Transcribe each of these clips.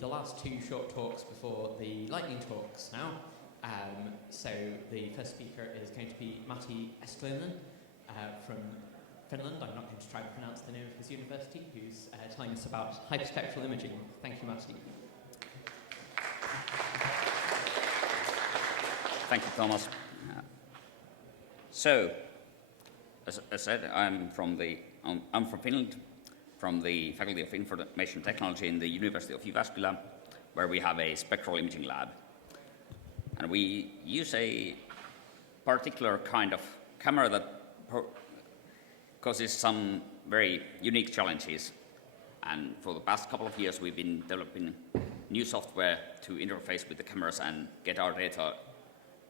the last two short talks before the lightning talks now. So the first speaker is going to be Matti Eskelinen from Finland. I'm not going to try to pronounce the name of his university, who's telling us about hyperspectral imaging. Thank you, Matti. Thank you, Thomas. So, as I said, I'm from Finland, from the Faculty of Information Technology in the University of Jyväskylä, where we have a spectral imaging lab. And we use a particular kind of camera that causes some very unique challenges. And for the past couple of years, we've been developing new software to interface with the cameras and get our data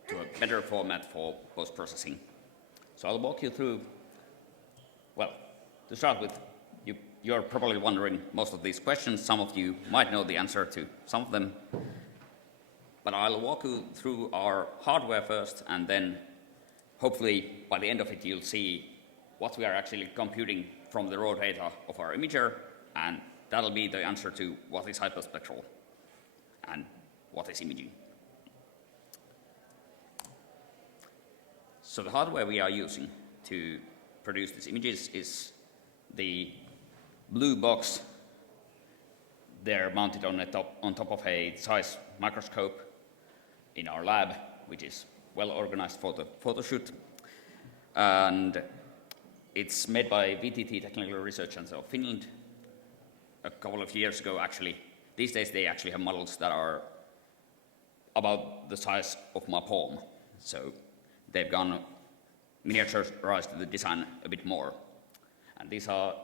to a better format for post-processing. So I'll walk you through, well, to start with, you're probably wondering most of these questions. Some of you might know the answer to some of them. But I'll walk you through our hardware first, and then hopefully by the end of it you'll see what we are actually computing from the raw data of our imager, and that'll be the answer to what is hyperspectral and what is imaging. So the hardware we are using to produce these images is the blue box. They're mounted on top of a size microscope in our lab, which is well organized for the photo shoot. And it's made by VTT Technical Research Center of Finland a couple of years ago, actually. These days they actually have models that are about the size of my palm. So they've gone miniaturized the design a bit more. And these are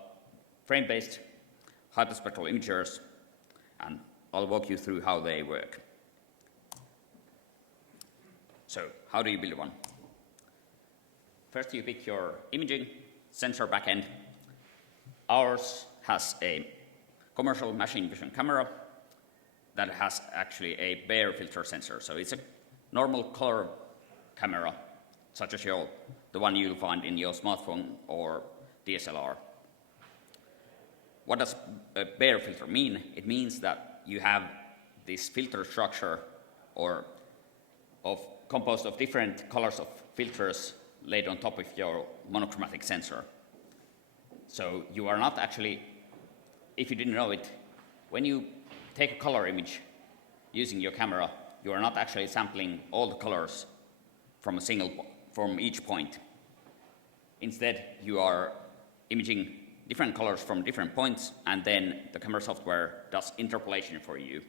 frame-based hyperspectral imagers, and I'll walk you through how they work. So, how do you build one? First, you pick your imaging sensor backend. Ours has a commercial machine vision camera that has actually a bare filter sensor. So it's a normal color camera, such as the one you'll find in your smartphone or DSLR. What does a bare filter mean? It means that you have this filter structure composed of different colors of filters laid on top of your monochromatic sensor. So you are not actually, if you didn't know it, when you take a color image using your camera, you are not actually sampling all the colors from each point. Instead, you are imaging different colors from different points, and then the camera software does interpolation for you,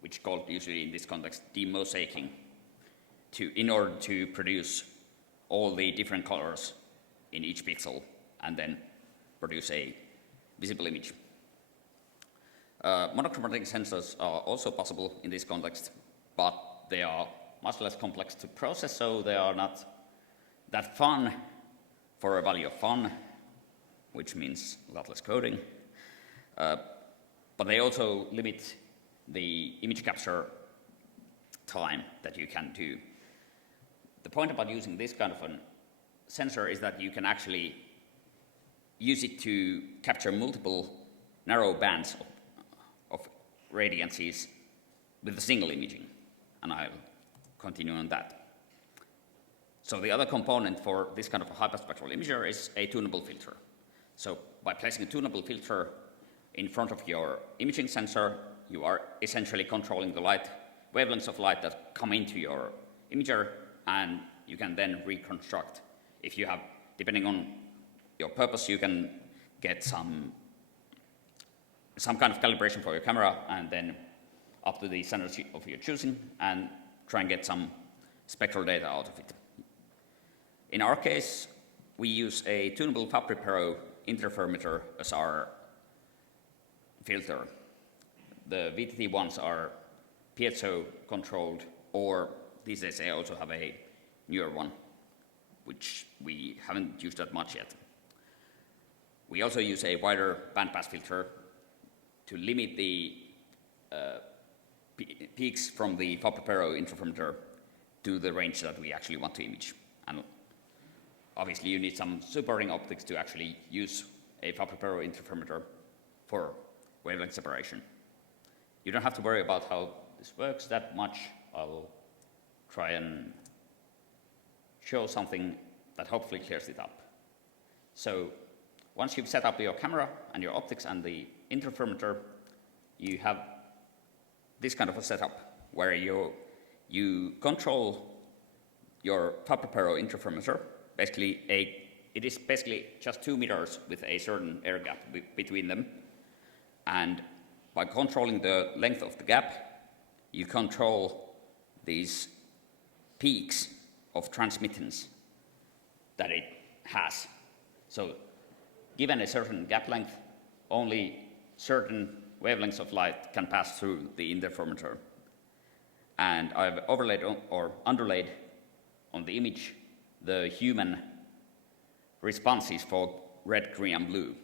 which is called usually in this context demosaicing, in order to produce all the different colors in each pixel and then produce a visible image. Monochromatic sensors are also possible in this context, but they are much less complex to process, so they are not that fun for a value of fun, which means a lot less coding. But they also limit the image capture time that you can do. The point about using this kind of a sensor is that you can actually use it to capture multiple narrow bands of radiances with a single imaging, and I'll continue on that. So the other component for this kind of a hyperspectral imager is a tunable filter. So by placing a tunable filter in front of your imaging sensor, you are essentially controlling the wavelengths of light that come into your imager, and you can then reconstruct. If you have, depending on your purpose, you can get some kind of calibration for your camera, and then up to the standards of your choosing, and try and get some spectral data out of it. In our case, we use a tunable Fabry-Perot interferometer as our filter. The VTT ones are piezo controlled, or these days I also have a newer one, which we haven't used that much yet. We also use a wider bandpass filter to limit the peaks from the Fabry-Perot interferometer to the range that we actually want to image. And obviously you need some super ring optics to actually use a Fabry-Perot interferometer for wavelength separation. you don't have to worry about how this works that much. I'll try and show something that hopefully clears it up. So once you've set up your camera and your optics and the interferometer, you have this kind of a setup where you control your Fabry-Perot interferometer. Basically, it is basically just 2 meters with a certain air gap between them. And by controlling the length of the gap, you control these peaks of transmittance that it has. So given a certain gap length, only certain wavelengths of light can pass through the interferometer. And I've overlaid or underlaid on the image the human responses for red, green, and blue.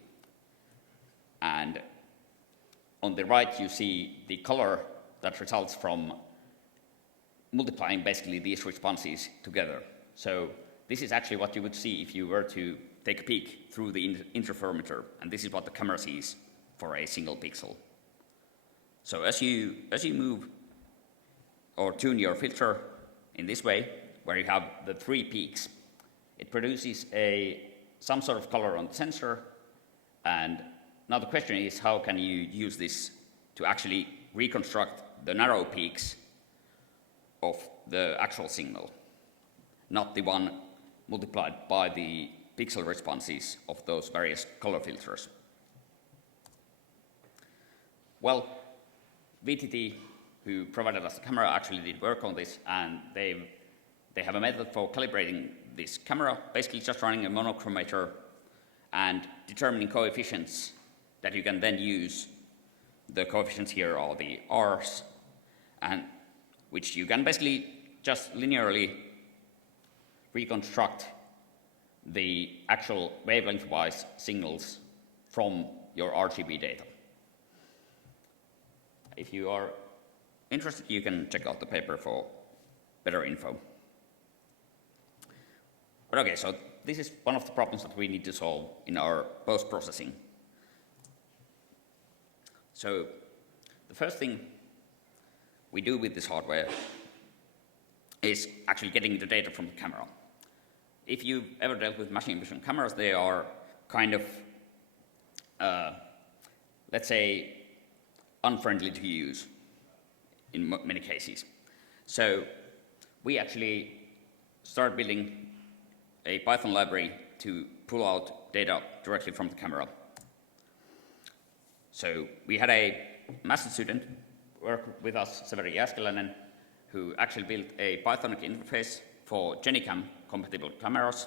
And on the right, you see the color that results from multiplying basically these responses together. So this is actually what you would see if you were to take a peek through the interferometer, and this is what the camera sees for a single pixel. So as you move or tune your filter in this way, where you have the 3 peaks, it produces some sort of color on the sensor. And now the question is, how can you use this to actually reconstruct the narrow peaks of the actual signal, not the one multiplied by the pixel responses of those various color filters? Well, VTT, who provided us the camera, actually did work on this, and they have a method for calibrating this camera, basically just running a monochromator and determining coefficients that you can then use. The coefficients here are the R's, and which you can basically just linearly reconstruct the actual wavelength-wise signals from your RGB data. If you are interested, you can check out the paper for better info. But okay, so this is one of the problems that we need to solve in our post-processing. So the first thing we do with this hardware is actually getting the data from the camera. If you've ever dealt with machine vision cameras, they are kind of, let's say, unfriendly to use in many cases. So we actually started building a Python library to pull out data directly from the camera. So we had a master student work with us, Matti Eskelinen, who actually built a Pythonic interface for GeniCam compatible cameras,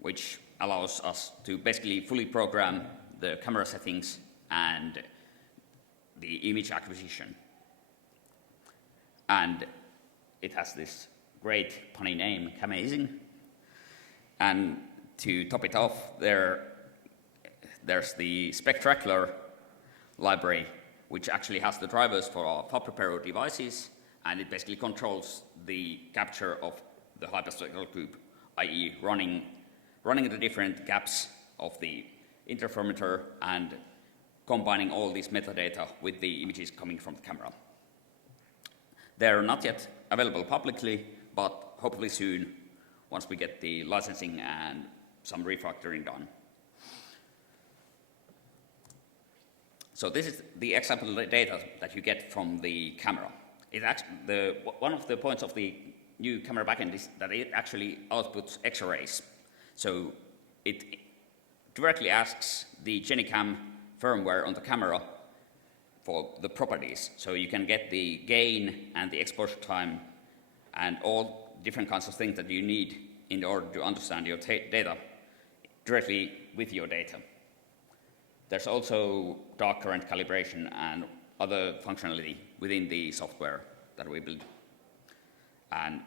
which allows us to basically fully program the camera settings and the image acquisition. And it has this great punny name, Camazing. And to top it off, there's the spectacular library, which actually has the drivers for our Fabry-Perot devices, and it basically controls the capture of the hyperspectral group, i.e. running the different gaps of the interferometer and combining all these metadata with the images coming from the camera. They're not yet available publicly, but hopefully soon, once we get the licensing and some refactoring done. So this is the example data that you get from the camera. One of the points of the new camera backend is that it actually outputs Xarrays. So it directly asks the GeniCam firmware on the camera for the properties. So you can get the gain and the exposure time and all different kinds of things that you need in order to understand your data directly with your data. There's also dark current calibration and other functionality within the software that we build. And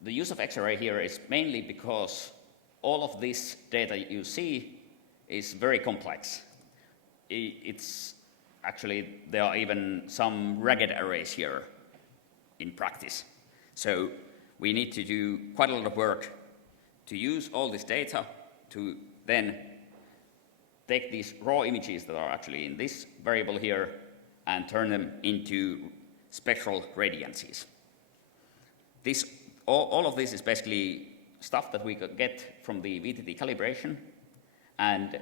the use of Xarray here is mainly because all of this data you see is very complex. It's actually, there are even some ragged arrays here in practice. So we need to do quite a lot of work to use all this data to then take these raw images that are actually in this variable here and turn them into spectral radiances. All of this is basically stuff that we could get from the VTT calibration, and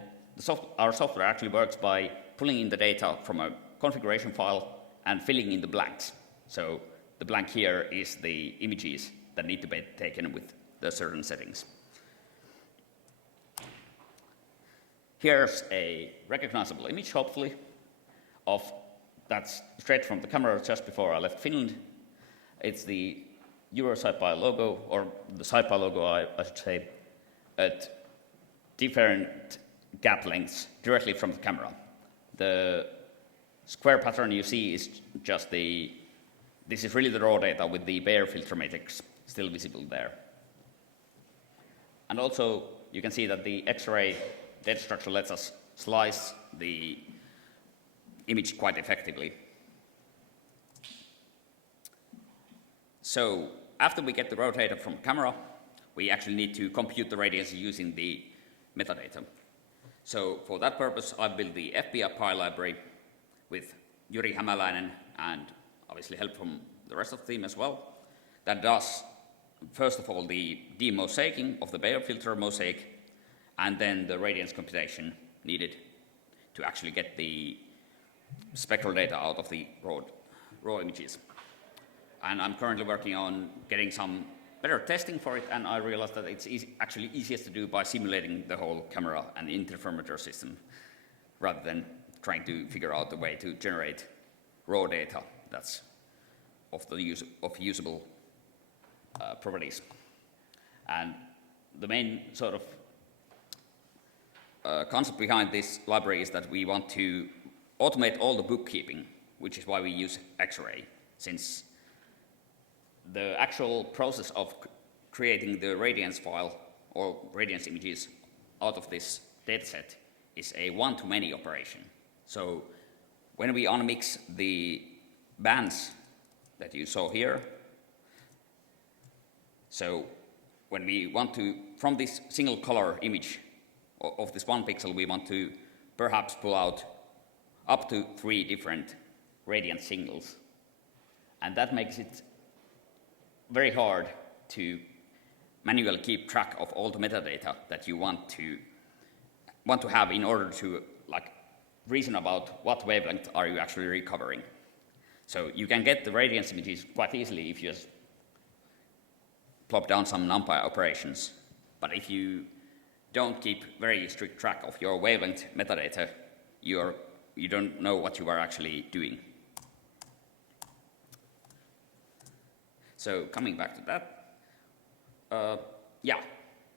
our software actually works by pulling in the data from a configuration file and filling in the blanks. So the blank here is the images that need to be taken with the certain settings. Here's a recognizable image, hopefully, that's straight from the camera just before I left Finland. It's the EuroSciPy logo, or the SciPy logo, I should say, at different gap lengths directly from the camera. The square pattern you see is just this is really the raw data with the Bayer filter matrix still visible there. And also, you can see that the Xarray data structure lets us slice the image quite effectively. So after we get the raw data from camera, we actually need to compute the radiance using the metadata. So for that purpose, I built the FBIPy library with Jyri Hämäläinen and obviously help from the rest of the team as well. That does, first of all, the demosaicing of the Bayer filter mosaic, and then the radiance computation needed to actually get the spectral data out of the raw images. And I'm currently working on getting some better testing for it, and I realized that it's actually easiest to do by simulating the whole camera and interferometer system, rather than trying to figure out a way to generate raw data that's of usable properties. And the main sort of concept behind this library is that we want to automate all the bookkeeping, which is why we use Xarray, since the actual process of creating the radiance file or radiance images out of this dataset is a one-to-many operation. So when we unmix the bands that you saw here, so when we want to, from this single color image of this 1 pixel, we want to perhaps pull out up to 3 different radiance signals. And that makes it very hard to manually keep track of all the metadata that you want to have in order to reason about what wavelength are you actually recovering. So you can get the radiance images quite easily if you just plop down some NumPy operations. But if you don't keep very strict track of your wavelength metadata, you don't know what you are actually doing. So coming back to that,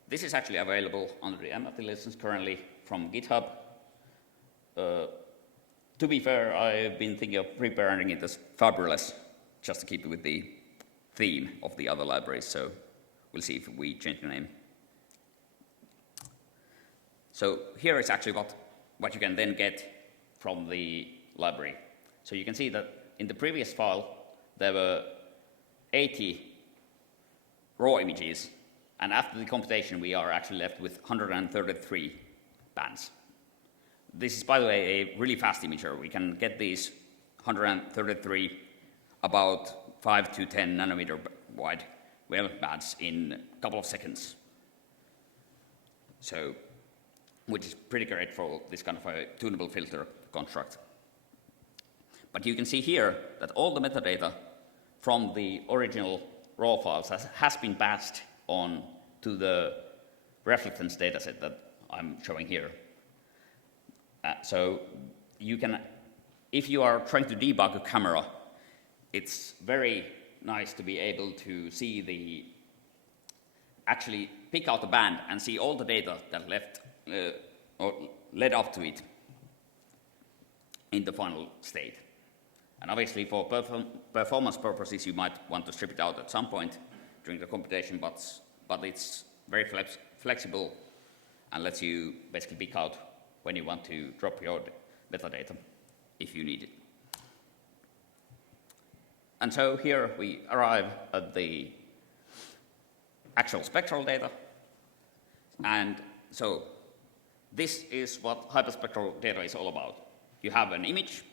this is actually available under the Matti license currently from GitHub. To be fair, I've been thinking of preparing it as Fabulous, just to keep it with the theme of the other libraries, so we'll see if we change the name. So here is actually what you can then get from the library. So you can see that in the previous file, there were 80 raw images, and after the computation, we are actually left with 133 bands. This is, by the way, a really fast imager. We can get these 133 about 5 to 10 nanometer wide wavelength bands in a couple of seconds. So, which is pretty great for this kind of a tunable filter construct. But you can see here that all the metadata from the original raw files has been passed on to the reflectance dataset that I'm showing here. So you can, if you are trying to debug a camera, it's very nice to be able to see actually pick out the band and see all the data that led up to it in the final state. And obviously for performance purposes, you might want to strip it out at some point during the computation, but it's very flexible and lets you basically pick out when you want to drop your metadata if you need it. And so here we arrive at the actual spectral data. And so this is what hyperspectral data is all about. You have an image,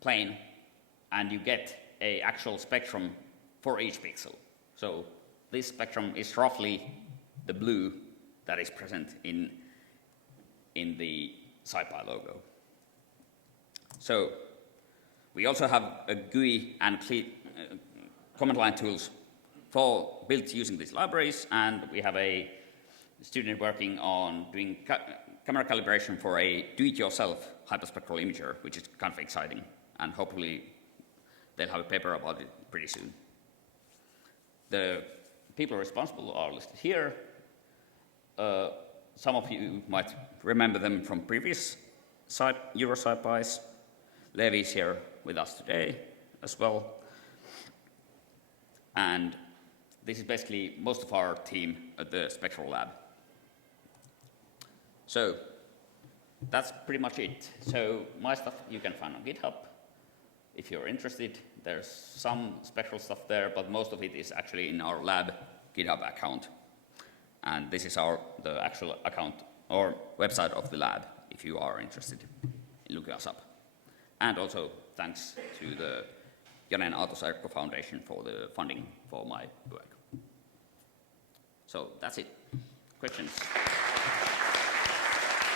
plane, and you get an actual spectrum for each pixel. So this spectrum is roughly the blue that is present in the SciPy logo. So we also have a GUI and command line tools built using these libraries, and we have a student working on doing camera calibration for a do-it-yourself hyperspectral imager, which is kind of exciting, and hopefully they'll have a paper about it pretty soon. The people responsible are listed here. Some of you might remember them from previous EuroSciPys. Levi is here with us today as well. And this is basically most of our team at the Spectral Lab. So that's pretty much it. So my stuff you can find on GitHub. If you're interested, there's some spectral stuff there, but most of it is actually in our lab GitHub account. And this is the actual account or website of the lab, if you are interested in looking us up. And also thanks to the Janen Aalto-Saarikko Foundation for the funding for my work. So that's it. Questions?